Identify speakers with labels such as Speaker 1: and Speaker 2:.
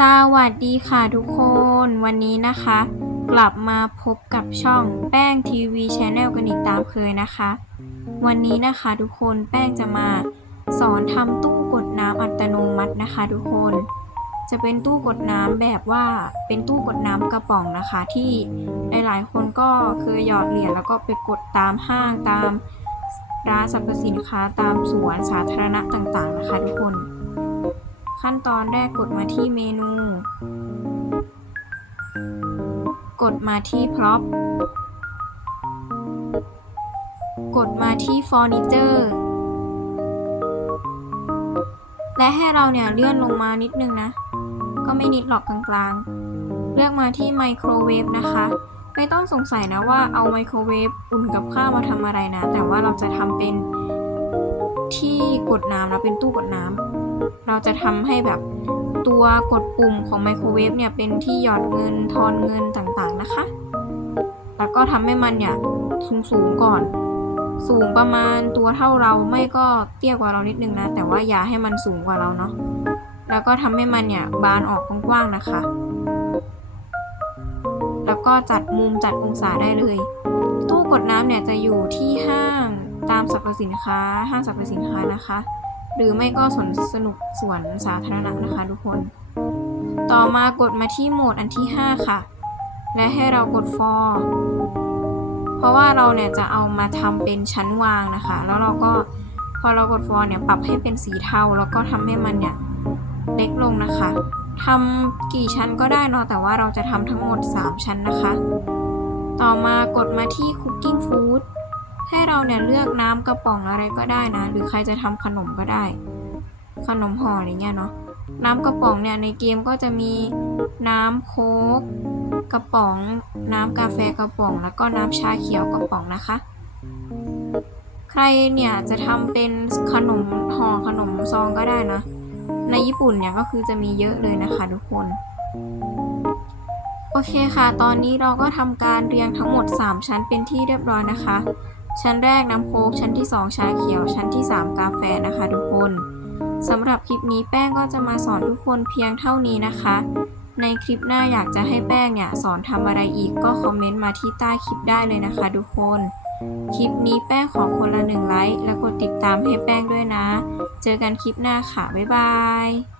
Speaker 1: สวัสดีค่ะทุกคนวันนี้นะคะ กลับมาพบกับช่องแป้งทีวีชแนลกันอีกตามเคยนะคะ วันนี้นะคะทุกคนแป้งจะมาสอนทำตู้กดน้ำอัตโนมัตินะคะ ทุกคน จะเป็นตู้กดน้ำแบบว่าเป็นตู้กดน้ำกระป๋องนะคะ ที่หลายๆคนก็เคยหยอดเหรียญแล้วก็ไปกดตามห้างตามร้านสรรพสินค้าตามสวนสาธารณะต่างๆนะคะ ทุกคน ขั้นตอนแรกกดมาที่เมนู กดมาที่พร็อพกดมาที่ฟอร์นิเจอร์และให้เราเนี่ยเลื่อนลงมานิดนึงนะ ก็ไม่นิดหรอกกลางๆ เลือกมาที่ไมโครเวฟนะคะ ไม่ต้องสงสัยนะว่าเอาไมโครเวฟอุ่นกับข้าวมาทำอะไรนะ แต่ว่าเราจะทำเป็นที่กดน้ำแล้วเป็นตู้กดน้ำ เราจะทำให้แบบตัวกดปุ่มของไมโครเวฟเนี่ยเป็นที่หยอดเงินทอนเงินต่างๆนะคะ แล้วก็ทำให้มันเนี่ยสูงๆก่อน สูงประมาณตัวเท่าเราไม่ก็เตี้ยกว่าเรานิดนึงนะ แต่ว่าอย่าให้มันสูงกว่าเราเนาะ แล้วก็ทำให้มันเนี่ยบานออกกว้างๆนะคะ แล้วก็จัดมุมจัดองศาได้เลย ตู้กดน้ำเนี่ยจะอยู่ที่ห้างตามสรรพสินค้าห้างสรรพสินค้านะคะ หรือไม่ก็สวนสนุกสวนสาธารณะนะคะทุกคน ต่อมากดมาที่โหมดอันที่ 5 ค่ะ และให้เรากด for เพราะว่าเราเนี่ยจะเอามาทำเป็นชั้นวางนะคะ แล้วเราก็พอเรากด for เนี่ยปรับให้เป็นสีเทาแล้วก็ทำให้มันเนี่ยเล็กลงนะคะทำกี่ชั้นก็ได้เนาะแต่ว่าเราจะทำทั้งหมด 3 ชั้นนะคะ ต่อมากดมาที่ cooking food ให้เราเนี่ยเลือกน้ำกระป๋องอะไรก็ได้นะ หรือใครจะทำขนมก็ได้ ขนมห่ออะไรเงี้ยเนาะน้ำกระป๋องเนี่ยในเกมก็จะมีน้ำโค้กกระป๋อง น้ำกาแฟกระป๋อง แล้วก็น้ำชาเขียวกระป๋องนะคะ ใครเนี่ยจะทำเป็นขนมห่อขนมซองก็ได้นะ ในญี่ปุ่นเนี่ยก็คือจะมีเยอะเลยนะคะทุกคน โอเคค่ะ ตอนนี้เราก็ทำการเรียงทั้งหมด 3 ชั้นเป็นที่เรียบร้อยนะคะ ชั้นแรกน้ำโค้กชั้นที่ 2 ชาเขียว ชั้นที่ 3 กาแฟนะคะทุกคนสำหรับคลิปนี้แป้งก็จะมาสอนทุกคนเพียงเท่านี้นะคะ ในคลิปหน้าอยากจะให้แป้งเนี่ยสอนทำอะไรอีกก็คอมเมนต์มาที่ใต้คลิปได้เลยนะคะ ทุกคน คลิปนี้แป้งขอคนละหนึ่งไลค์และกดติดตามให้แป้งด้วยนะ เจอกันคลิปหน้าค่ะ บ๊ายบาย